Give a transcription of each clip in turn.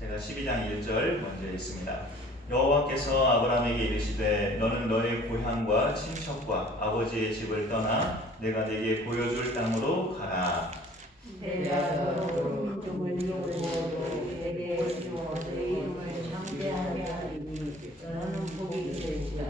제가 12장 1절 먼저 읽습니다. 여호와께서 아브라함에게 이르시되 너는 너의 고향과 친척과 아버지의 집을 떠나 내가 네게 보여줄 땅으로 가라. 내가 너로 민족을 이루고 내게 주어 내 이름을 창대하게 하리니 너는 복이 될지라.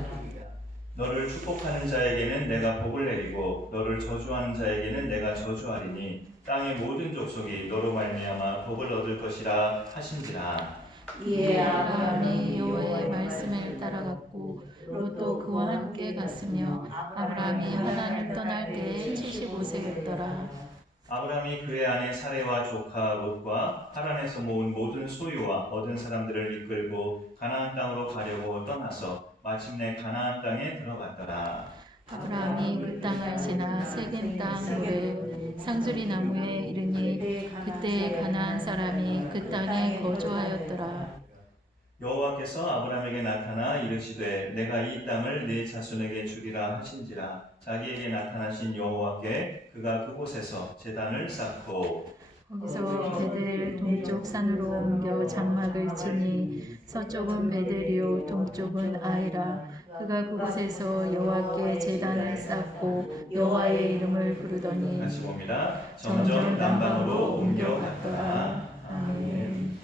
너를 축복하는 자에게는 내가 복을 내리고 너를 저주하는 자에게는 내가 저주하리니 땅의 모든 족속이 너로 말미암아 복을 얻을 것이라 하신지라. 이에 아브라함이 여호와의 말씀을 따라갔고 롯도 그와 함께 갔으며 아브라함이 하란을 떠날 때에 75세였더라. 아브라함이 그의 아내 사레와 조카 롯과 하란에서 모은 모든 소유와 얻은 사람들을 이끌고 가나안 땅으로 가려고 떠나서 마침내 가나안 땅에 들어갔더라. 아브라함이 그 땅을 지나 세겜 땅 모래 상수리 나무에 이르니 그때 가나안 사람이 그 땅에 거주하였더라. 여호와께서 아브라함에게 나타나 이르시되 내가 이 땅을 네 자손에게 주리라 하신지라. 자기에게 나타나신 여호와께 그가 그곳에서 제단을 쌓고 거기서 베델 동쪽 산으로 옮겨 장막을 치니 서쪽은 베델이요 동쪽은 아이라. 그가 그곳에서 여호와께 제단을 쌓고 여호와의 이름을 부르더니 다시 봅니다. 점점 남방으로 옮겨갔더라. 아멘.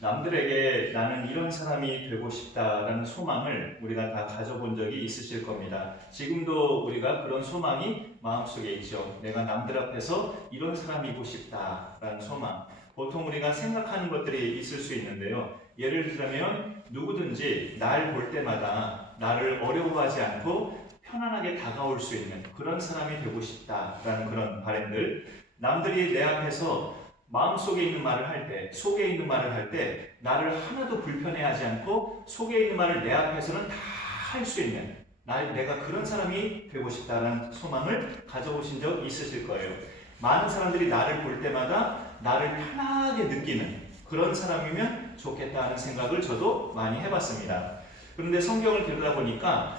남들에게 나는 이런 사람이 되고 싶다라는 소망을 우리가 다 가져본 적이 있으실 겁니다. 지금도 우리가 그런 소망이 마음속에 있죠. 내가 남들 앞에서 이런 사람이고 싶다라는 소망. 보통 우리가 생각하는 것들이 있을 수 있는데요. 예를 들자면 누구든지 날 볼 때마다 나를 어려워하지 않고 편안하게 다가올 수 있는 그런 사람이 되고 싶다라는 그런 바람들. 남들이 내 앞에서 마음속에 있는 말을 할 때, 속에 있는 말을 할 때 나를 하나도 불편해하지 않고 속에 있는 말을 내 앞에서는 다 할 수 있는 내가 그런 사람이 되고 싶다는 소망을 가져보신 적 있으실 거예요. 많은 사람들이 나를 볼 때마다 나를 편하게 느끼는 그런 사람이면 좋겠다 하는 생각을 저도 많이 해봤습니다. 그런데 성경을 들여다보니까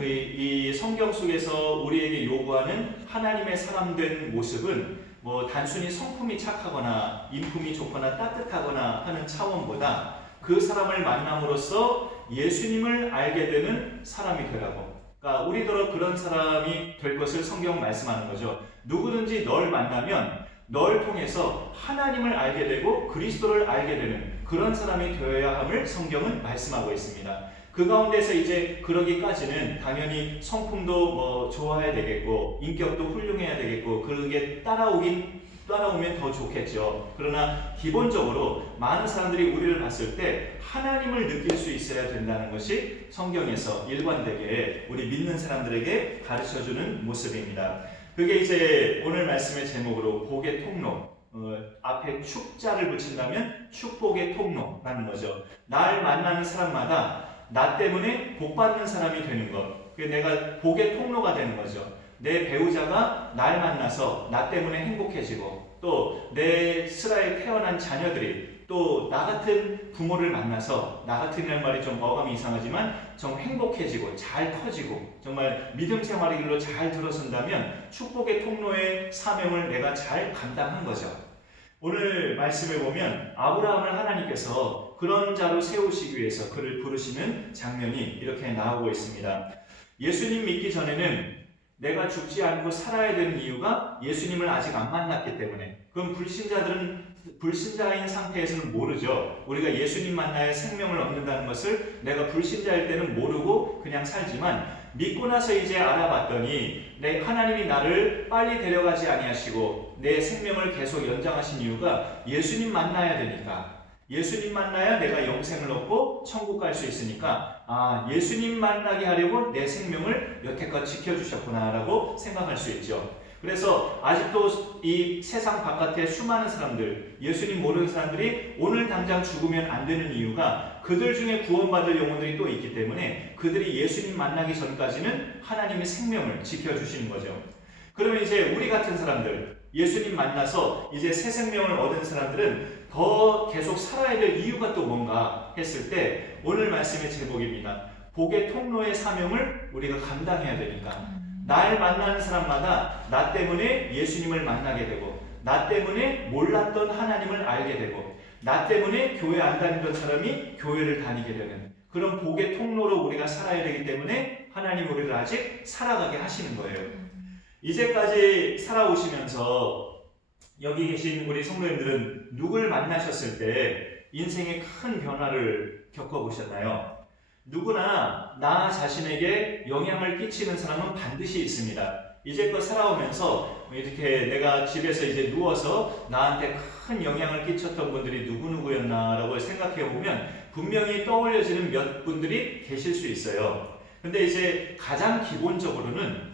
이 성경 속에서 우리에게 요구하는 하나님의 사람된 모습은 뭐 단순히 성품이 착하거나 인품이 좋거나 따뜻하거나 하는 차원보다 그 사람을 만남으로써 예수님을 알게 되는 사람이 되라고. 그러니까 우리더러 그런 사람이 될 것을 성경 말씀하는 거죠. 누구든지 널 만나면 널 통해서 하나님을 알게 되고 그리스도를 알게 되는 그런 사람이 되어야 함을 성경은 말씀하고 있습니다. 그 가운데서 이제 그러기까지는 당연히 성품도 뭐 좋아야 되겠고 인격도 훌륭해야 되겠고 그게 따라오면 더 좋겠죠. 그러나 기본적으로 많은 사람들이 우리를 봤을 때 하나님을 느낄 수 있어야 된다는 것이 성경에서 일관되게 우리 믿는 사람들에게 가르쳐주는 모습입니다. 그게 이제 오늘 말씀의 제목으로 복의 통로, 앞에 축자를 붙인다면 축복의 통로라는 거죠. 날 만나는 사람마다 나 때문에 복받는 사람이 되는 것. 내가 복의 통로가 되는 거죠. 내 배우자가 날 만나서 나 때문에 행복해지고 또 내 슬하에 태어난 자녀들이 또 나 같은 부모를 만나서 나 같은 말이 좀 어감이 이상하지만 좀 행복해지고 잘 커지고 정말 믿음 생활의 길로 잘 들어선다면 축복의 통로의 사명을 내가 잘 감당한 거죠. 오늘 말씀을 보면 아브라함을 하나님께서 그런 자로 세우시기 위해서 그를 부르시는 장면이 이렇게 나오고 있습니다. 예수님 믿기 전에는 내가 죽지 않고 살아야 되는 이유가 예수님을 아직 안 만났기 때문에. 그럼 불신자인 상태에서는 모르죠. 우리가 예수님 만나야 생명을 얻는다는 것을 내가 불신자일 때는 모르고 그냥 살지만 믿고 나서 이제 알아봤더니 하나님이 나를 빨리 데려가지 아니하시고 내 생명을 계속 연장하신 이유가 예수님 만나야 되니까. 예수님 만나야 내가 영생을 얻고 천국 갈 수 있으니까 예수님 만나게 하려고 내 생명을 여태껏 지켜주셨구나 라고 생각할 수 있죠. 그래서 아직도 이 세상 바깥에 수많은 사람들, 예수님 모르는 사람들이 오늘 당장 죽으면 안 되는 이유가 그들 중에 구원받을 영혼들이 또 있기 때문에 그들이 예수님 만나기 전까지는 하나님의 생명을 지켜주시는 거죠. 그러면 이제 우리 같은 사람들, 예수님 만나서 이제 새 생명을 얻은 사람들은 더 계속 살아야 될 이유가 또 뭔가 했을 때 오늘 말씀의 제목입니다. 복의 통로의 사명을 우리가 감당해야 되니까 날 만나는 사람마다 나 때문에 예수님을 만나게 되고 나 때문에 몰랐던 하나님을 알게 되고 나 때문에 교회 안 다니던 사람이 교회를 다니게 되는 그런 복의 통로로 우리가 살아야 되기 때문에 하나님 우리를 아직 살아가게 하시는 거예요. 이제까지 살아오시면서 여기 계신 우리 성도님들은 누굴 만나셨을 때 인생의 큰 변화를 겪어보셨나요? 누구나 나 자신에게 영향을 끼치는 사람은 반드시 있습니다. 이제껏 살아오면서 이렇게 내가 집에서 이제 누워서 나한테 큰 영향을 끼쳤던 분들이 누구누구였나라고 생각해보면 분명히 떠올려지는 몇 분들이 계실 수 있어요. 근데 이제 가장 기본적으로는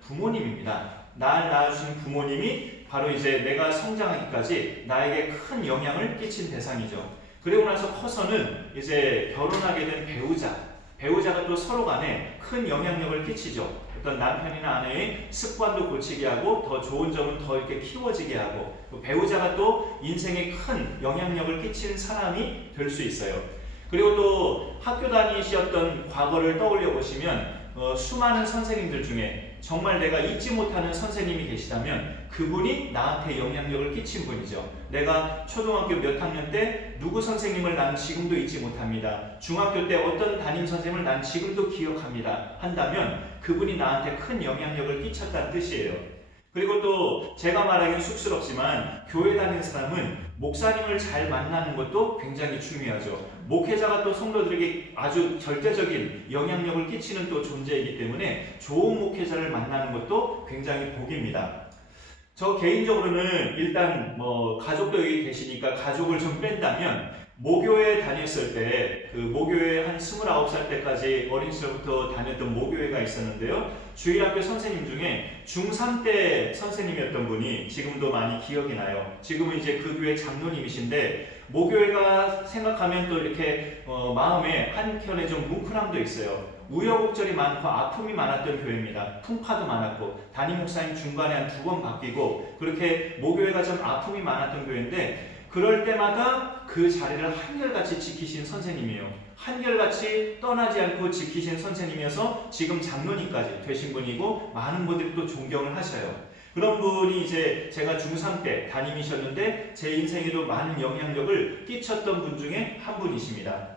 부모님입니다. 날 낳아주신 부모님이 바로 이제 내가 성장하기까지 나에게 큰 영향을 끼친 대상이죠. 그리고 나서 커서는 이제 결혼하게 된 배우자가 또 서로 간에 큰 영향력을 끼치죠. 어떤 남편이나 아내의 습관도 고치게 하고 더 좋은 점은 더 이렇게 키워지게 하고 배우자가 또 인생에 큰 영향력을 끼치는 사람이 될 수 있어요. 그리고 또 학교 다니셨던 과거를 떠올려 보시면 수많은 선생님들 중에 정말 내가 잊지 못하는 선생님이 계시다면 그분이 나한테 영향력을 끼친 분이죠. 내가 초등학교 몇 학년 때 누구 선생님을 난 지금도 잊지 못합니다. 중학교 때 어떤 담임 선생님을 난 지금도 기억합니다. 한다면 그분이 나한테 큰 영향력을 끼쳤다는 뜻이에요. 그리고 또 제가 말하기는 쑥스럽지만 교회 다니는 사람은 목사님을 잘 만나는 것도 굉장히 중요하죠. 목회자가 또 성도들에게 아주 절대적인 영향력을 끼치는 또 존재이기 때문에 좋은 목회자를 만나는 것도 굉장히 복입니다. 저 개인적으로는 일단 가족도 여기 계시니까 가족을 좀 뺀다면 모교에 다녔을 때 그 모교에 한 29살 때까지 어린 시절부터 다녔던 모교회가 있었는데요. 주일학교 선생님 중에 중3 때 선생님이었던 분이 지금도 많이 기억이 나요. 지금은 이제 그 교회 장로님이신데 모교회가 생각하면 또 이렇게 마음에 한켠에 좀 뭉클함도 있어요. 우여곡절이 많고 아픔이 많았던 교회입니다. 풍파도 많았고 담임 목사님 중간에 한 2번 바뀌고 그렇게 모교회가 좀 아픔이 많았던 교회인데 그럴 때마다 그 자리를 한결같이 지키신 선생님이에요. 한결같이 떠나지 않고 지키신 선생님이어서 지금 장로님까지 되신 분이고 많은 분들이 또 존경을 하셔요. 그런 분이 이제 제가 중3 때 담임이셨는데 제 인생에도 많은 영향력을 끼쳤던 분 중에 한 분이십니다.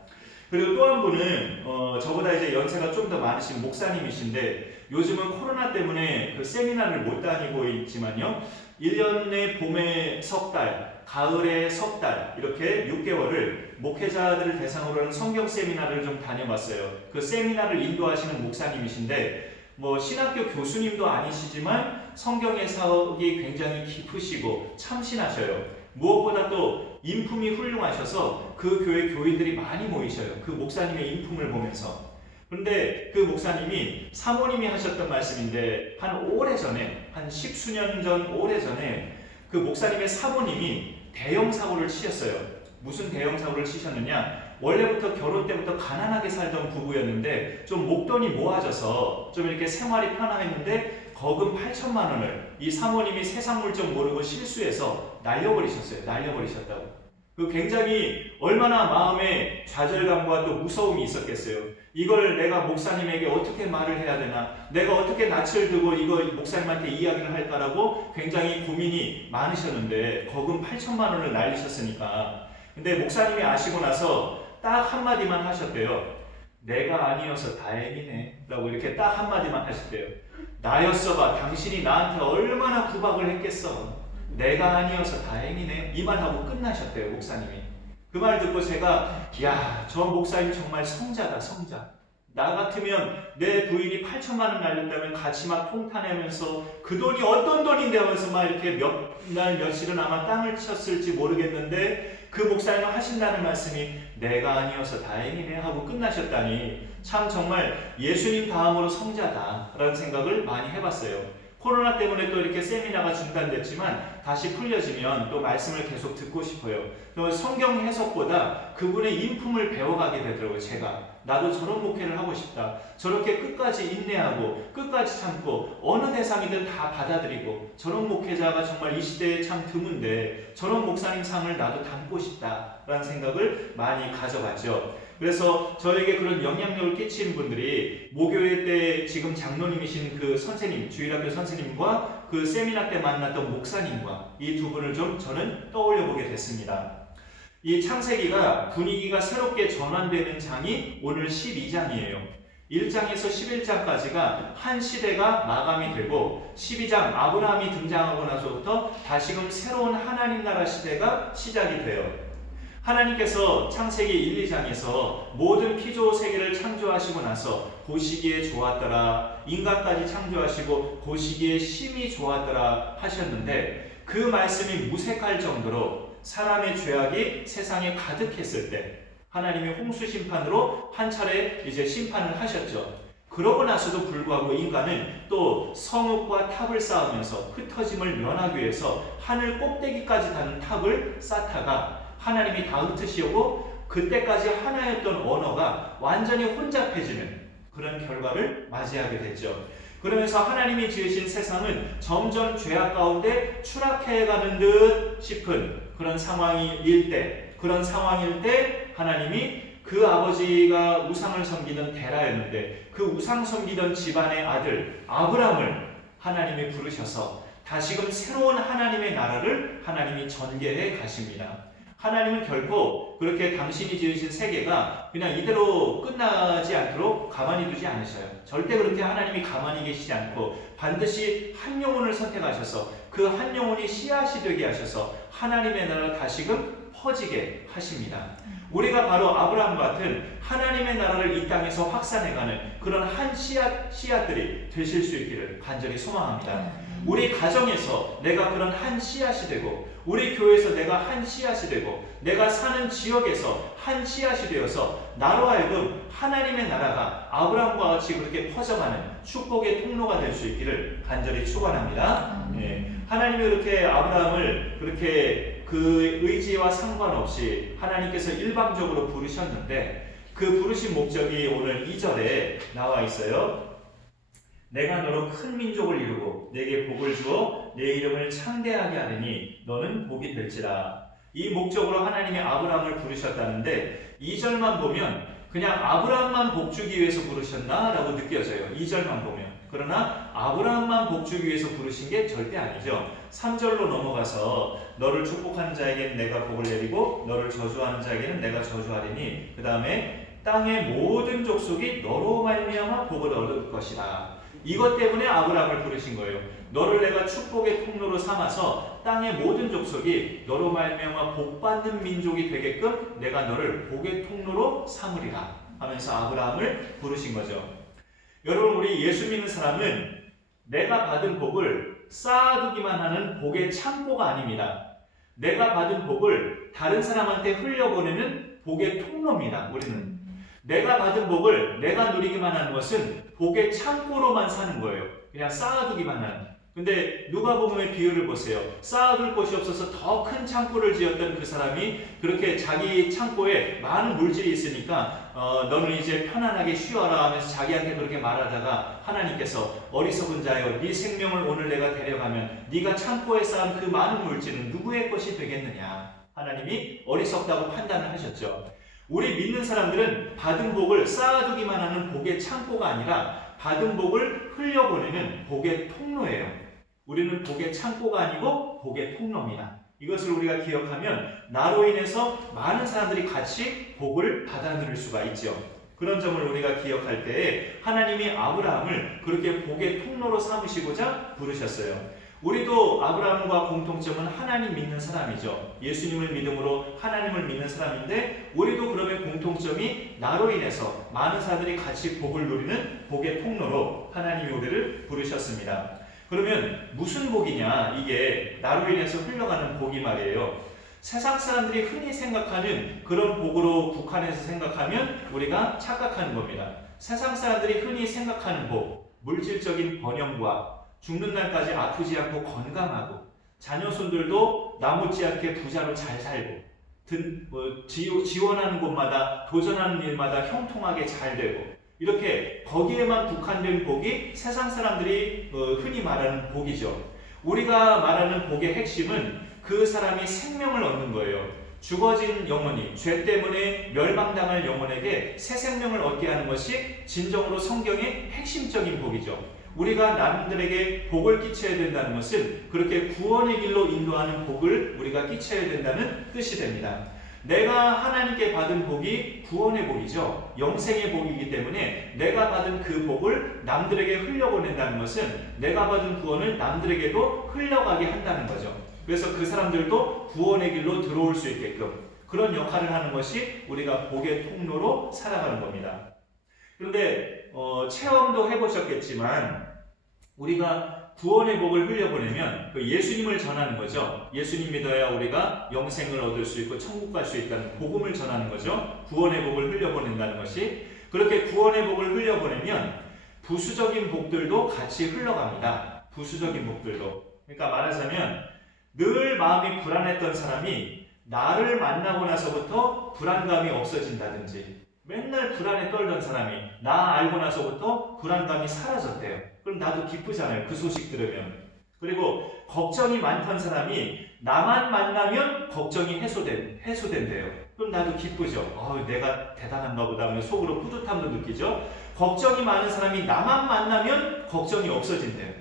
그리고 또 한 분은 저보다 이제 연세가 좀 더 많으신 목사님이신데 요즘은 코로나 때문에 그 세미나를 못 다니고 있지만요. 1년에 봄에 석 달, 가을에 석 달 이렇게 6개월을 목회자들을 대상으로 하는 성경 세미나를 좀 다녀봤어요. 그 세미나를 인도하시는 목사님이신데 신학교 교수님도 아니시지만 성경 해석이 굉장히 깊으시고 참신하셔요. 무엇보다 또 인품이 훌륭하셔서 그 교회 교인들이 많이 모이셔요. 그 목사님의 인품을 보면서. 그런데 그 목사님이 사모님이 하셨던 말씀인데 한 오래전에 한 10수년 전 오래전에 그 목사님의 사모님이 대형 사고를 치셨어요. 무슨 대형 사고를 치셨느냐? 원래부터 결혼 때부터 가난하게 살던 부부였는데 좀 목돈이 모아져서 좀 이렇게 생활이 편안했는데 거금 8천만 원을 이 사모님이 세상 물정 모르고 실수해서 날려버리셨다고. 그 굉장히 얼마나 마음에 좌절감과 또 무서움이 있었겠어요. 이걸 내가 목사님에게 어떻게 말을 해야 되나, 내가 어떻게 낯을 들고 이거 목사님한테 이야기를 할까라고 굉장히 고민이 많으셨는데 거금 8천만 원을 날리셨으니까. 근데 목사님이 아시고 나서 딱 한마디만 하셨대요. 내가 아니어서 다행이네 라고 이렇게 딱 한마디만 하셨대요. 나였어봐 당신이 나한테 얼마나 구박을 했겠어. 내가 아니어서 다행이네 이 말하고 끝나셨대요 목사님이. 그 말 듣고 제가 저 목사님 정말 성자다 성자. 나 같으면 내 부인이 8천만 원 날렸다면 같이 막 통탄하면서 그 돈이 어떤 돈인데 하면서 막 이렇게 몇 날 며칠은 아마 땅을 쳤을지 모르겠는데 그 목사님은 하신다는 말씀이 내가 아니어서 다행이네 하고 끝나셨다니 참 정말 예수님 다음으로 성자다라는 생각을 많이 해봤어요. 코로나 때문에 또 이렇게 세미나가 중단됐지만 다시 풀려지면 또 말씀을 계속 듣고 싶어요. 또 성경 해석보다 그분의 인품을 배워가게 되더라고요. 제가 나도 저런 목회를 하고 싶다. 저렇게 끝까지 인내하고 끝까지 참고 어느 대상이든 다 받아들이고 저런 목회자가 정말 이 시대에 참 드문데 저런 목사님 상을 나도 담고 싶다라는 생각을 많이 가져봤죠. 그래서 저에게 그런 영향력을 끼친 분들이 모교회 때 지금 장로님이신 그 선생님, 주일학교 선생님과 그 세미나 때 만났던 목사님과 이 두 분을 좀 저는 떠올려 보게 됐습니다. 이 창세기가 분위기가 새롭게 전환되는 장이 오늘 12장이에요. 1장에서 11장까지가 한 시대가 마감이 되고 12장 아브라함이 등장하고 나서부터 다시금 새로운 하나님 나라 시대가 시작이 돼요. 하나님께서 창세기 1, 2장에서 모든 피조 세계를 창조하시고 나서 보시기에 좋았더라, 인간까지 창조하시고 보시기에 심히 좋았더라 하셨는데, 그 말씀이 무색할 정도로 사람의 죄악이 세상에 가득했을 때 하나님이 홍수 심판으로 한 차례 이제 심판을 하셨죠. 그러고 나서도 불구하고 인간은 또 성읍과 탑을 쌓으면서 흩어짐을 면하기 위해서 하늘 꼭대기까지 닿는 탑을 쌓다가 하나님이 다 흩으시고 그때까지 하나였던 언어가 완전히 혼잡해지는 그런 결과를 맞이하게 됐죠. 그러면서 하나님이 지으신 세상은 점점 죄악 가운데 추락해가는 듯 싶은 그런 상황일 때 하나님이 그 아버지가 우상을 섬기던 데라였는데 그 우상 섬기던 집안의 아들 아브람을 하나님이 부르셔서 다시금 새로운 하나님의 나라를 하나님이 전개해 가십니다. 하나님은 결코 그렇게 당신이 지으신 세계가 그냥 이대로 끝나지 않도록 가만히 두지 않으셔요. 절대 그렇게 하나님이 가만히 계시지 않고 반드시 한 영혼을 선택하셔서 그 한 영혼이 씨앗이 되게 하셔서 하나님의 나라를 다시금 퍼지게 하십니다. 우리가 바로 아브라함 같은 하나님의 나라를 이 땅에서 확산해가는 그런 한 씨앗들이 되실 수 있기를 간절히 소망합니다. 우리 가정에서 내가 그런 한 씨앗이 되고, 우리 교회에서 내가 한 씨앗이 되고, 내가 사는 지역에서 한 씨앗이 되어서 나로 하여금 하나님의 나라가 아브라함과 같이 그렇게 퍼져가는 축복의 통로가 될 수 있기를 간절히 축원합니다. 하나님이 그렇게 아브라함을 그렇게 그 의지와 상관없이 하나님께서 일방적으로 부르셨는데, 그 부르신 목적이 오늘 2절에 나와 있어요. 내가 너로 큰 민족을 이루고 내게 복을 주어 내 이름을 창대하게 하리니 너는 복이 될지라. 이 목적으로 하나님이 아브라함을 부르셨다는데 2절만 보면 그냥 아브라함만 복 주기 위해서 부르셨나? 라고 느껴져요. 2절만 보면. 그러나 아브라함만 복 주기 위해서 부르신 게 절대 아니죠. 3절로 넘어가서 너를 축복하는 자에게는 내가 복을 내리고 너를 저주하는 자에게는 내가 저주하리니 그 다음에 땅의 모든 족속이 너로 말미암아 복을 얻을 것이다. 이것 때문에 아브라함을 부르신 거예요. 너를 내가 축복의 통로로 삼아서 땅의 모든 족속이 너로 말미암아 복받는 민족이 되게끔 내가 너를 복의 통로로 삼으리라 하면서 아브라함을 부르신 거죠. 여러분, 우리 예수 믿는 사람은 내가 받은 복을 쌓아두기만 하는 복의 창고가 아닙니다. 내가 받은 복을 다른 사람한테 흘려보내는 복의 통로입니다. 우리는 내가 받은 복을 내가 누리기만 하는 것은 복의 창고로만 사는 거예요. 그냥 쌓아두기만 하는. 근데 누가복음의 비유를 보세요. 쌓아둘 곳이 없어서 더 큰 창고를 지었던 그 사람이 그렇게 자기 창고에 많은 물질이 있으니까 너는 이제 편안하게 쉬어라 하면서 자기한테 그렇게 말하다가 하나님께서 어리석은 자여 네 생명을 오늘 내가 데려가면 네가 창고에 쌓은 그 많은 물질은 누구의 것이 되겠느냐. 하나님이 어리석다고 판단을 하셨죠. 우리 믿는 사람들은 받은 복을 쌓아두기만 하는 복의 창고가 아니라 받은 복을 흘려보내는 복의 통로예요. 우리는 복의 창고가 아니고 복의 통로입니다. 이것을 우리가 기억하면 나로 인해서 많은 사람들이 같이 복을 받아 누릴 수가 있죠. 그런 점을 우리가 기억할 때에 하나님이 아브라함을 그렇게 복의 통로로 삼으시고자 부르셨어요. 우리도 아브라함과 공통점은 하나님 믿는 사람이죠. 예수님을 믿음으로 하나님을 믿는 사람인데 우리도 그러면 공통점이 나로 인해서 많은 사람들이 같이 복을 누리는 복의 통로로 하나님이 우리를 부르셨습니다. 그러면 무슨 복이냐? 이게 나로 인해서 흘러가는 복이 말이에요. 세상 사람들이 흔히 생각하는 그런 복으로 국한해서 생각하면 우리가 착각하는 겁니다. 세상 사람들이 흔히 생각하는 복, 물질적인 번영과 죽는 날까지 아프지 않고 건강하고 자녀손들도 나 못지않게 부자로 잘 살고 지원하는 곳마다 도전하는 일마다 형통하게 잘 되고 이렇게 거기에만 국한된 복이 세상 사람들이 흔히 말하는 복이죠. 우리가 말하는 복의 핵심은 그 사람이 생명을 얻는 거예요. 죽어진 영혼이 죄 때문에 멸망당할 영혼에게 새 생명을 얻게 하는 것이 진정으로 성경의 핵심적인 복이죠. 우리가 남들에게 복을 끼쳐야 된다는 것은 그렇게 구원의 길로 인도하는 복을 우리가 끼쳐야 된다는 뜻이 됩니다. 내가 하나님께 받은 복이 구원의 복이죠. 영생의 복이기 때문에 내가 받은 그 복을 남들에게 흘려보낸다는 것은 내가 받은 구원을 남들에게도 흘려가게 한다는 거죠. 그래서 그 사람들도 구원의 길로 들어올 수 있게끔 그런 역할을 하는 것이 우리가 복의 통로로 살아가는 겁니다. 그런데 체험도 해보셨겠지만 우리가 구원의 복을 흘려보내면 그 예수님을 전하는 거죠. 예수님 믿어야 우리가 영생을 얻을 수 있고 천국 갈 수 있다는 복음을 전하는 거죠. 구원의 복을 흘려보낸다는 것이. 그렇게 구원의 복을 흘려보내면 부수적인 복들도 같이 흘러갑니다. 부수적인 복들도. 그러니까 말하자면 늘 마음이 불안했던 사람이 나를 만나고 나서부터 불안감이 없어진다든지, 맨날 불안에 떨던 사람이 나 알고 나서부터 불안감이 사라졌대요. 그럼 나도 기쁘잖아요. 그 소식 들으면. 그리고 걱정이 많던 사람이 나만 만나면 걱정이 해소된대요. 그럼 나도 기쁘죠. 내가 대단한가 보다 하면 속으로 뿌듯함도 느끼죠. 걱정이 많은 사람이 나만 만나면 걱정이 없어진대요.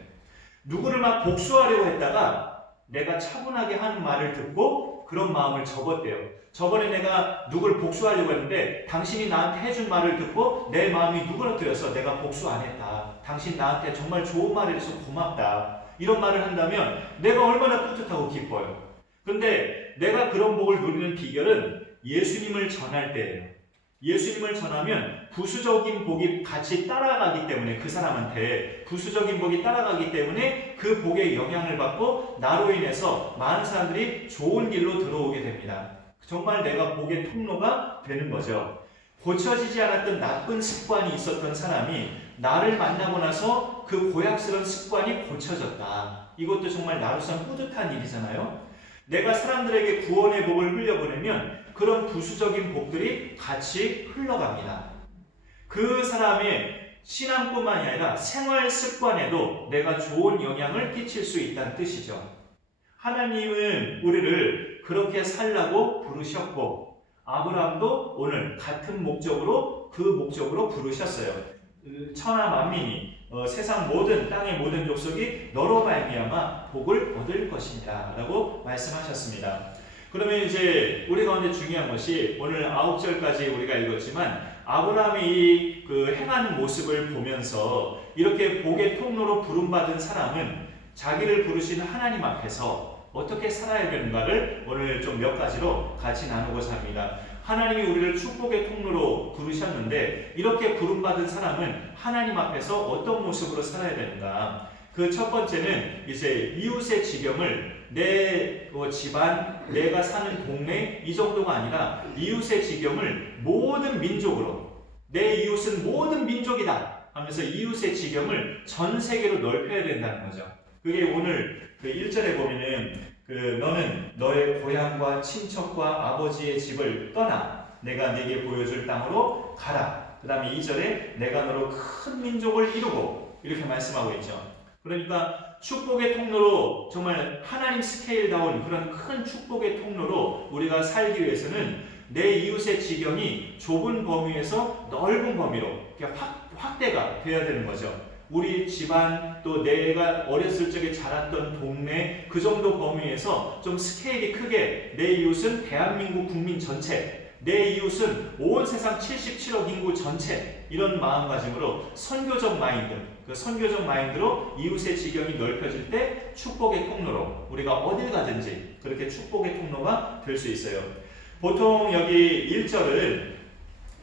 누구를 막 복수하려고 했다가 내가 차분하게 하는 말을 듣고 그런 마음을 접었대요. 저번에 내가 누굴 복수하려고 했는데 당신이 나한테 해준 말을 듣고 내 마음이 누그러뜨려서 내가 복수 안 했다. 당신 나한테 정말 좋은 말을 해서 고맙다. 이런 말을 한다면 내가 얼마나 뿌듯하고 기뻐요. 그런데 내가 그런 복을 누리는 비결은 예수님을 전할 때예요. 예수님을 전하면 부수적인 복이 같이 따라가기 때문에 그 사람한테 부수적인 복이 따라가기 때문에 그 복의 영향을 받고 나로 인해서 많은 사람들이 좋은 길로 들어오게 됩니다. 정말 내가 복의 통로가 되는 거죠. 고쳐지지 않았던 나쁜 습관이 있었던 사람이 나를 만나고 나서 그 고약스러운 습관이 고쳐졌다. 이것도 정말 나로서는 뿌듯한 일이잖아요. 내가 사람들에게 구원의 복을 흘려보내면 그런 부수적인 복들이 같이 흘러갑니다. 그 사람의 신앙뿐만이 아니라 생활 습관에도 내가 좋은 영향을 끼칠 수 있다는 뜻이죠. 하나님은 우리를 그렇게 살라고 부르셨고 아브라함도 오늘 같은 목적으로 그 목적으로 부르셨어요. 천하 만민이 세상 모든 땅의 모든 족속이 너로 말미암아 복을 얻을 것이니라 라고 말씀하셨습니다. 그러면 이제 우리 가운데 중요한 것이 오늘 9절까지 우리가 읽었지만 아브라함이 그 행하는 모습을 보면서 이렇게 복의 통로로 부름받은 사람은 자기를 부르신 하나님 앞에서 어떻게 살아야 되는가를 오늘 좀 몇 가지로 같이 나누고자 합니다. 하나님이 우리를 축복의 통로로 부르셨는데 이렇게 부름받은 사람은 하나님 앞에서 어떤 모습으로 살아야 되는가? 그 첫 번째는 이제 이웃의 지경을 내 집안, 내가 사는 동네 이 정도가 아니라 이웃의 지경을 모든 민족으로 내 이웃은 모든 민족이다 하면서 이웃의 지경을 전 세계로 넓혀야 된다는 거죠. 그게 오늘 그 1절에 보면은 너는 너의 고향과 친척과 아버지의 집을 떠나 내가 네게 보여줄 땅으로 가라. 그 다음에 2절에 내가 너로 큰 민족을 이루고 이렇게 말씀하고 있죠. 그러니까 축복의 통로로 정말 하나님 스케일다운 그런 큰 축복의 통로로 우리가 살기 위해서는 내 이웃의 지경이 좁은 범위에서 넓은 범위로 확대가 돼야 되는 거죠. 우리 집안 또 내가 어렸을 적에 자랐던 동네 그 정도 범위에서 좀 스케일이 크게 내 이웃은 대한민국 국민 전체, 내 이웃은 온 세상 77억 인구 전체 이런 마음가짐으로 선교적 마인드, 그 선교적 마인드로 이웃의 지경이 넓혀질 때 축복의 통로로 우리가 어딜 가든지 그렇게 축복의 통로가 될 수 있어요. 보통 여기 1절을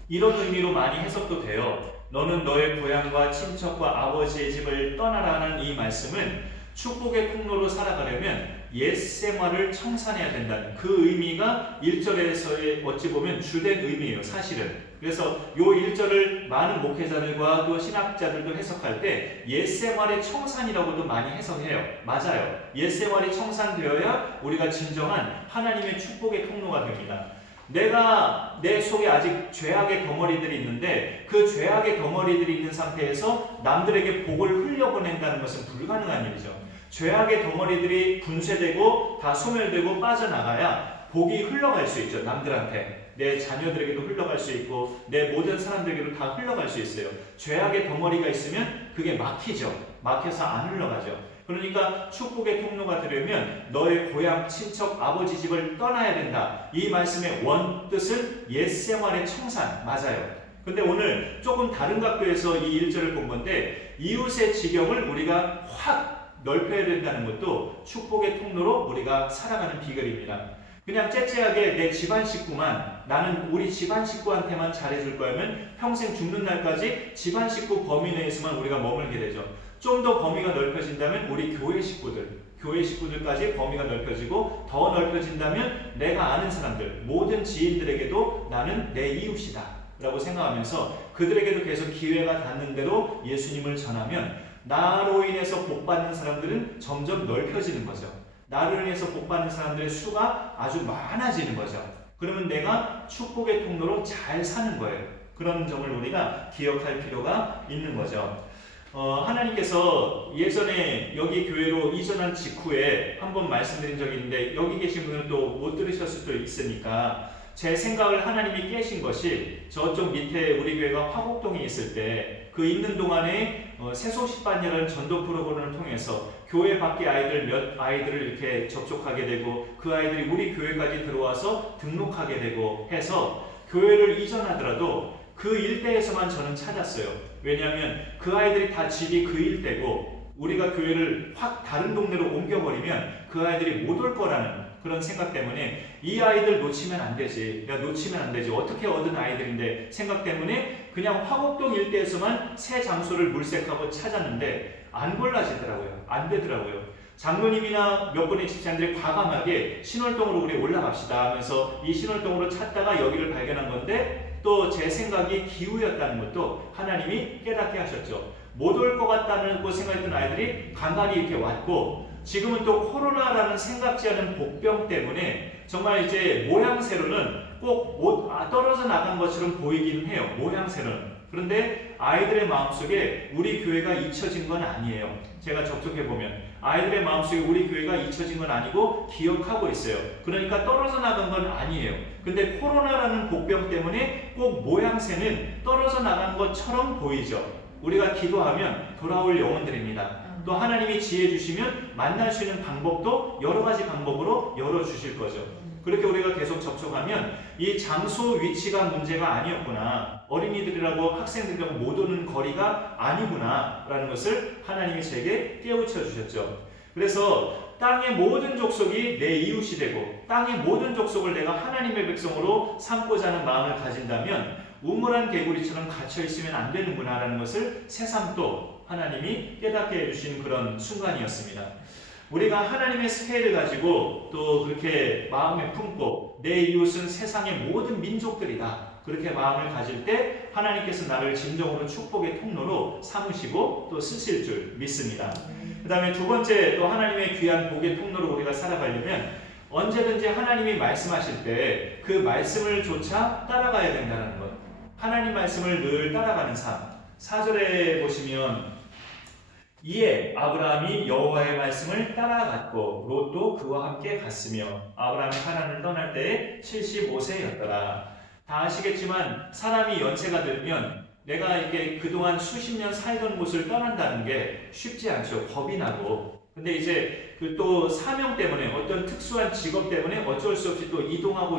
이런 의미로 많이 해석도 돼요. 너는 너의 고향과 친척과 아버지의 집을 떠나라는 이 말씀은 축복의 통로로 살아가려면 옛생활을 청산해야 된다는 그 의미가 1절에서의 어찌 보면 주된 의미예요. 사실은. 그래서 요 1절을 많은 목회자들과 또 신학자들도 해석할 때 옛생활의 청산이라고도 많이 해석해요. 맞아요. 옛생활이 청산되어야 우리가 진정한 하나님의 축복의 통로가 됩니다. 내가 내 속에 아직 죄악의 덩어리들이 있는데 그 죄악의 덩어리들이 있는 상태에서 남들에게 복을 흘려보낸다는 것은 불가능한 일이죠. 죄악의 덩어리들이 분쇄되고 다 소멸되고 빠져나가야 복이 흘러갈 수 있죠. 남들한테. 내 자녀들에게도 흘러갈 수 있고 내 모든 사람들에게도 다 흘러갈 수 있어요. 죄악의 덩어리가 있으면 그게 막히죠. 막혀서 안 흘러가죠. 그러니까 축복의 통로가 되려면 너의 고향, 친척, 아버지 집을 떠나야 된다. 이 말씀의 원뜻은 옛 생활의 청산 맞아요. 근데 오늘 조금 다른 각도에서 이 1절을 본 건데 이웃의 지경을 우리가 확 넓혀야 된다는 것도 축복의 통로로 우리가 살아가는 비결입니다. 그냥 째째하게 내 집안 식구만, 나는 우리 집안 식구한테만 잘해줄 거면 평생 죽는 날까지 집안 식구 범위 내에서만 우리가 머물게 되죠. 좀 더 범위가 넓혀진다면 우리 교회 식구들까지 범위가 넓혀지고 더 넓혀진다면 내가 아는 사람들, 모든 지인들에게도 나는 내 이웃이다 라고 생각하면서 그들에게도 계속 기회가 닿는 대로 예수님을 전하면 나로 인해서 복받는 사람들은 점점 넓혀지는 거죠. 나로 인해서 복받는 사람들의 수가 아주 많아지는 거죠. 그러면 내가 축복의 통로로 잘 사는 거예요. 그런 점을 우리가 기억할 필요가 있는 거죠. 하나님께서 예전에 여기 교회로 이전한 직후에 한번 말씀드린 적이 있는데 여기 계신 분은 또 못 들으셨을 수도 있으니까 제 생각을 하나님이 깨신 것이 저쪽 밑에 우리 교회가 화곡동에 있을 때 그 있는 동안에 세속식반이라는 전도 프로그램을 통해서 교회 밖의 몇 아이들을 이렇게 접촉하게 되고 그 아이들이 우리 교회까지 들어와서 등록하게 되고 해서 교회를 이전하더라도 그 일대에서만 저는 찾았어요. 왜냐하면 그 아이들이 다 집이 그 일대고 우리가 교회를 확 다른 동네로 옮겨버리면 그 아이들이 못 올 거라는 그런 생각 때문에 이 아이들 놓치면 안 되지. 놓치면 안 되지. 어떻게 얻은 아이들인데 생각 때문에 그냥 화곡동 일대에서만 새 장소를 물색하고 찾았는데 안 골라지더라고요. 안 되더라고요. 장로님이나 몇 분의 집사님들이 과감하게 신월동으로 우리 올라갑시다 하면서 이 신월동으로 찾다가 여기를 발견한 건데 또 제 생각이 기우였다는 것도 하나님이 깨닫게 하셨죠. 못 올 것 같다는 생각했던 아이들이 간간히 이렇게 왔고 지금은 또 코로나라는 생각지 않은 복병 때문에 정말 이제 모양새로는 꼭 떨어져 나간 것처럼 보이긴 해요. 모양새로는. 그런데 아이들의 마음속에 우리 교회가 잊혀진 건 아니에요. 제가 접촉해보면 아이들의 마음속에 우리 교회가 잊혀진 건 아니고 기억하고 있어요. 그러니까 떨어져 나간 건 아니에요. 근데 코로나라는 복병 때문에 꼭 모양새는 떨어져 나간 것처럼 보이죠. 우리가 기도하면 돌아올 영혼들입니다. 또 하나님이 지혜 주시면 만날 수 있는 방법도 여러 가지 방법으로 열어주실 거죠. 그렇게 우리가 계속 접촉하면 이 장소 위치가 문제가 아니었구나. 어린이들이라고 학생들이라고 못 오는 거리가 아니구나 라는 것을 하나님이 제게 깨우쳐 주셨죠. 그래서 땅의 모든 족속이 내 이웃이 되고 땅의 모든 족속을 내가 하나님의 백성으로 삼고자 하는 마음을 가진다면 우물한 개구리처럼 갇혀있으면 안 되는구나 라는 것을 새삼 또 하나님이 깨닫게 해주신 그런 순간이었습니다. 우리가 하나님의 스케일을 가지고 또 그렇게 마음에 품고 내 이웃은 세상의 모든 민족들이다. 그렇게 마음을 가질 때 하나님께서 나를 진정으로 축복의 통로로 삼으시고 또 쓰실 줄 믿습니다. 그 다음에 두 번째 또 하나님의 귀한 복의 통로로 우리가 살아가려면 언제든지 하나님이 말씀하실 때 그 말씀을 조차 따라가야 된다는 것. 하나님 말씀을 늘 따라가는 삶. 4절에 보시면 이에 아브라함이 여호와의 말씀을 따라갔고 롯도 그와 함께 갔으며 아브라함이 하란을 떠날 때에 75세였더라. 다 아시겠지만 사람이 연세가 들면 내가 이렇게 그동안 수십 년 살던 곳을 떠난다는 게 쉽지 않죠. 겁이 나고. 근데 이제 그 또 사명 때문에 어떤 특수한 직업 때문에 어쩔 수 없이 또 이동하고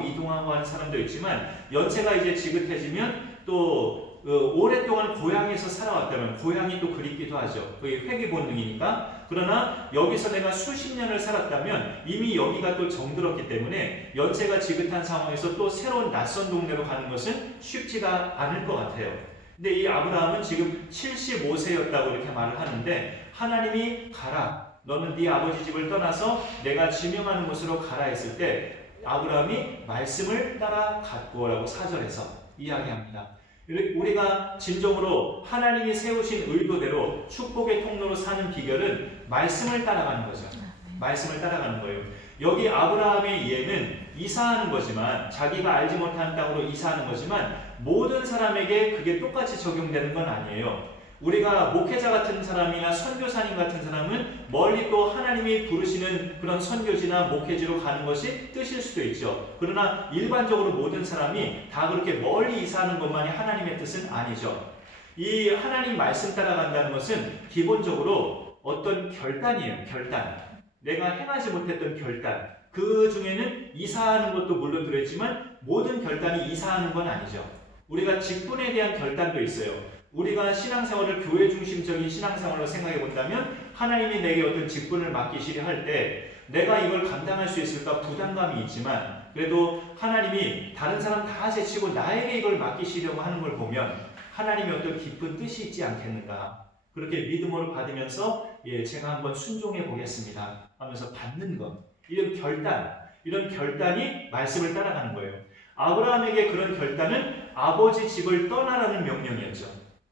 하는 사람도 있지만 연세가 이제 지긋해지면 또 오랫동안 고향에서 살아왔다면 고향이 또 그립기도 하죠. 그게 회귀 본능이니까. 그러나 여기서 내가 수십 년을 살았다면 이미 여기가 또 정들었기 때문에 연세가 지긋한 상황에서 또 새로운 낯선 동네로 가는 것은 쉽지가 않을 것 같아요. 근데 이 아브라함은 지금 75세였다고 이렇게 말을 하는데 하나님이 가라. 너는 네 아버지 집을 떠나서 내가 지명하는 곳으로 가라 했을 때 아브라함이 말씀을 따라갔고 라고 4절에서 이야기합니다. 우리가 진정으로 하나님이 세우신 의도대로 축복의 통로로 사는 비결은 말씀을 따라가는 거죠. 말씀을 따라가는 거예요. 여기 아브라함의 예는 이사하는 거지만 자기가 알지 못하는 땅으로 이사하는 거지만 모든 사람에게 그게 똑같이 적용되는 건 아니에요. 우리가 목회자 같은 사람이나 선교사님 같은 사람은 멀리 또 하나님이 부르시는 그런 선교지나 목회지로 가는 것이 뜻일 수도 있죠. 그러나 일반적으로 모든 사람이 다 그렇게 멀리 이사하는 것만이 하나님의 뜻은 아니죠. 이 하나님 말씀 따라간다는 것은 기본적으로 어떤 결단이에요. 결단. 내가 행하지 못했던 결단. 그 중에는 이사하는 것도 물론 들어있지만 모든 결단이 이사하는 건 아니죠. 우리가 직분에 대한 결단도 있어요. 우리가 신앙생활을 교회 중심적인 신앙생활로 생각해 본다면 하나님이 내게 어떤 직분을 맡기시려 할 때 내가 이걸 감당할 수 있을까 부담감이 있지만 그래도 하나님이 다른 사람 다 제치고 나에게 이걸 맡기시려고 하는 걸 보면 하나님의 어떤 깊은 뜻이 있지 않겠는가. 그렇게 믿음으로 받으면서 제가 한번 순종해 보겠습니다 하면서 받는 것. 이런 결단이 말씀을 따라가는 거예요. 아브라함에게 그런 결단은 아버지 집을 떠나라는 명령이었죠.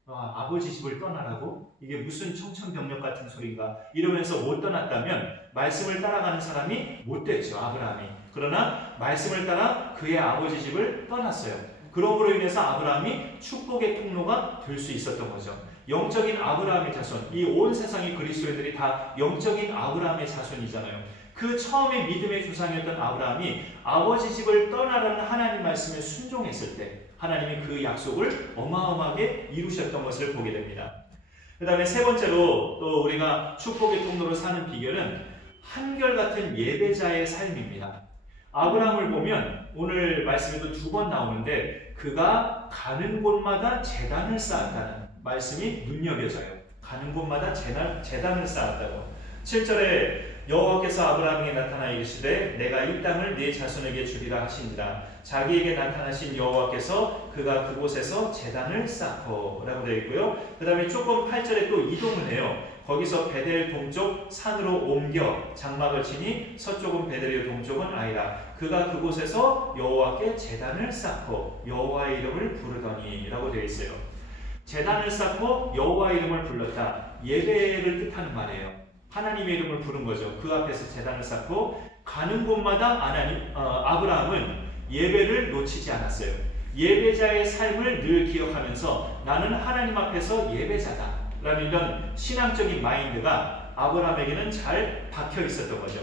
아버지 집을 떠나라고? 이게 무슨 청천벽력 같은 소리인가? 이러면서 못 떠났다면 말씀을 따라가는 사람이 못 됐죠, 아브라함이. 그러나 말씀을 따라 그의 아버지 집을 떠났어요. 그러므로 인해서 아브라함이 축복의 통로가 될 수 있었던 거죠. 영적인 아브라함의 자손, 이 온 세상의 그리스도인들이 다 영적인 아브라함의 자손이잖아요. 그 처음에 믿음의 조상이었던 아브라함이 아버지 집을 떠나라는 하나님 말씀에 순종했을 때 하나님이 그 약속을 어마어마하게 이루셨던 것을 보게 됩니다. 그 다음에 세 번째로 또 우리가 축복의 통로로 사는 비결은 한결같은 예배자의 삶입니다. 아브라함을 보면 오늘 말씀에도 2번 나오는데 그가 가는 곳마다 제단을 쌓았다는 말씀이 눈여겨져요. 가는 곳마다 제단을 쌓았다고. 7절에 여호와께서 아브라함에게 나타나 이르시되 내가 이 땅을 네 자손에게 주리라 하시니라. 자기에게 나타나신 여호와께서 그가 그곳에서 제단을 쌓고 라고 되어 있고요. 그 다음에 조금 8절에 또 이동을 해요. 거기서 베델 동쪽 산으로 옮겨 장막을 치니 서쪽은 베델이요 동쪽은 아이라. 그가 그곳에서 여호와께 제단을 쌓고 여호와의 이름을 부르더니 라고 되어 있어요. 제단을 쌓고 여호와의 이름을 불렀다. 예배를 뜻하는 말이에요. 하나님의 이름을 부른 거죠. 그 앞에서 제단을 쌓고 가는 곳마다 아브라함은 예배를 놓치지 않았어요. 예배자의 삶을 늘 기억하면서 나는 하나님 앞에서 예배자다 라는 이런 신앙적인 마인드가 아브라함에게는 잘 박혀 있었던 거죠.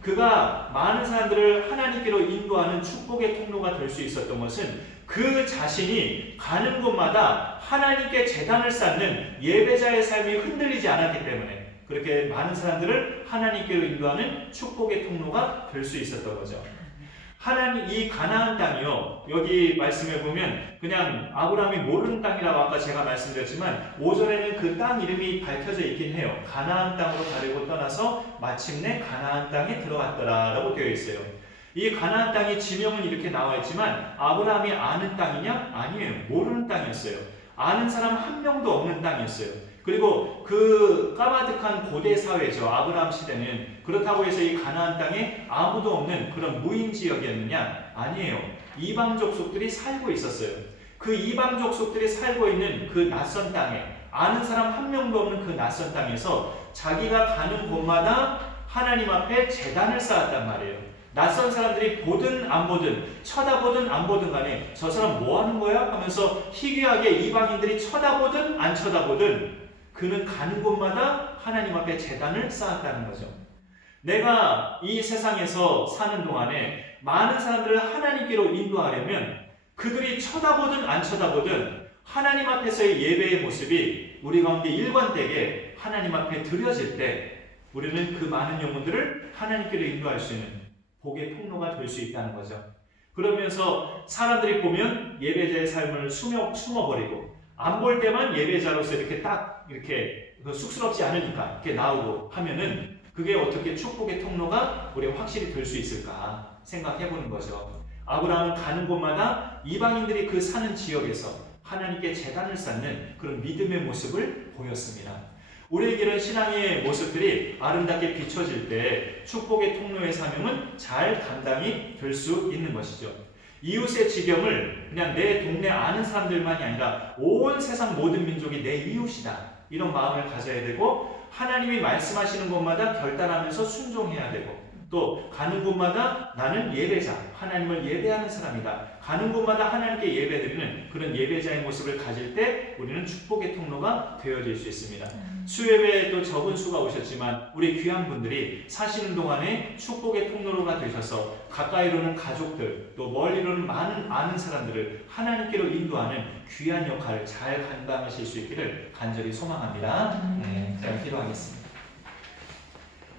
그가 많은 사람들을 하나님께로 인도하는 축복의 통로가 될 수 있었던 것은 그 자신이 가는 곳마다 하나님께 제단을 쌓는 예배자의 삶이 흔들리지 않았기 때문에 그렇게 많은 사람들을 하나님께로 인도하는 축복의 통로가 될 수 있었던 거죠. 하나님 이 가나안 땅이요. 여기 말씀해 보면 그냥 아브라함이 모르는 땅이라고 아까 제가 말씀드렸지만 5절에는 그 땅 이름이 밝혀져 있긴 해요. 가나안 땅으로 가려고 떠나서 마침내 가나안 땅에 들어갔더라라고 되어 있어요. 이 가나안 땅의 지명은 이렇게 나와 있지만 아브라함이 아는 땅이냐? 아니에요. 모르는 땅이었어요. 아는 사람 한 명도 없는 땅이었어요. 그리고 그 까마득한 고대 사회죠. 아브라함 시대는. 그렇다고 해서 이 가나안 땅에 아무도 없는 그런 무인 지역이었느냐? 아니에요. 이방 족속들이 살고 있었어요. 그 이방 족속들이 살고 있는 그 낯선 땅에 아는 사람 한 명도 없는 그 낯선 땅에서 자기가 가는 곳마다 하나님 앞에 제단을 쌓았단 말이에요. 낯선 사람들이 보든 안 보든 쳐다보든 안 보든 간에 저 사람 뭐 하는 거야? 하면서 희귀하게 이방인들이 쳐다보든 안 쳐다보든 그는 가는 곳마다 하나님 앞에 제단을 쌓았다는 거죠. 내가 이 세상에서 사는 동안에 많은 사람들을 하나님께로 인도하려면 그들이 쳐다보든 안 쳐다보든 하나님 앞에서의 예배의 모습이 우리 가운데 일관되게 하나님 앞에 드려질 때 우리는 그 많은 영혼들을 하나님께로 인도할 수 있는 복의 통로가 될 수 있다는 거죠. 그러면서 사람들이 보면 예배자의 삶을 숨어버리고 안 볼 때만 예배자로서 이렇게 딱 이렇게 쑥스럽지 않으니까 이렇게 나오고 하면은 그게 어떻게 축복의 통로가 우리가 확실히 될 수 있을까 생각해 보는 거죠. 아브라함은 가는 곳마다 이방인들이 그 사는 지역에서 하나님께 제단을 쌓는 그런 믿음의 모습을 보였습니다. 우리에게는 신앙의 모습들이 아름답게 비춰질 때 축복의 통로의 사명은 잘 감당이 될 수 있는 것이죠. 이웃의 지경을 그냥 내 동네 아는 사람들만이 아니라 온 세상 모든 민족이 내 이웃이다. 이런 마음을 가져야 되고 하나님이 말씀하시는 곳마다 결단하면서 순종해야 되고 또 가는 곳마다 나는 예배자, 하나님을 예배하는 사람이다. 가는 곳마다 하나님께 예배드리는 그런 예배자의 모습을 가질 때 우리는 축복의 통로가 되어질 수 있습니다. 수요예배에도 적은 수가 오셨지만 우리 귀한 분들이 사시는 동안에 축복의 통로가 되셔서 가까이로는 가족들 또 멀리로는 많은 아는 사람들을 하나님께로 인도하는 귀한 역할을 잘 감당하실 수 있기를 간절히 소망합니다. 제가 기도하겠습니다.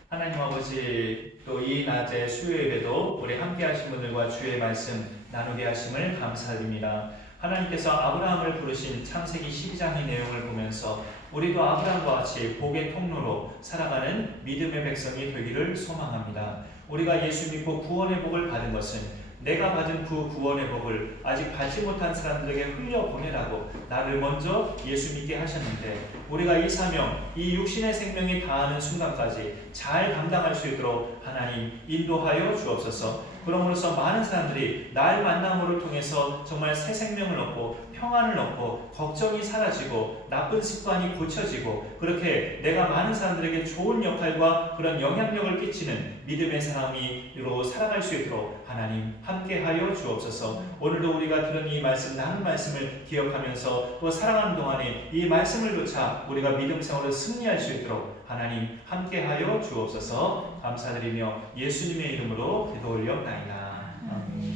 하나님 아버지, 또 이 낮에 수요일에도 우리 함께 하신 분들과 주의 말씀 나누게 하심을 감사드립니다. 하나님께서 아브라함을 부르신 창세기 12장의 내용을 보면서 우리도 아브라함과 같이 복의 통로로 살아가는 믿음의 백성이 되기를 소망합니다. 우리가 예수 믿고 구원의 복을 받은 것은 내가 받은 그 구원의 복을 아직 받지 못한 사람들에게 흘려보내라고 나를 먼저 예수 믿게 하셨는데, 우리가 이 사명, 이 육신의 생명이 다하는 순간까지 잘 감당할 수 있도록 하나님 인도하여 주옵소서. 그러므로서 많은 사람들이 날 만남으로 통해서 정말 새 생명을 얻고 평안을 얻고 걱정이 사라지고 나쁜 습관이 고쳐지고, 그렇게 내가 많은 사람들에게 좋은 역할과 그런 영향력을 끼치는 믿음의 사람으로 살아갈 수 있도록 하나님 함께하여 주옵소서. 오늘도 우리가 들은 이 말씀, 나눈 말씀을 기억하면서 또 살아가는 동안에 이 말씀을 쫓아 우리가 믿음 생활을 승리할 수 있도록 하나님 함께하여 주옵소서. 감사드리며 예수님의 이름으로 기도 올려옵나이다. 아멘.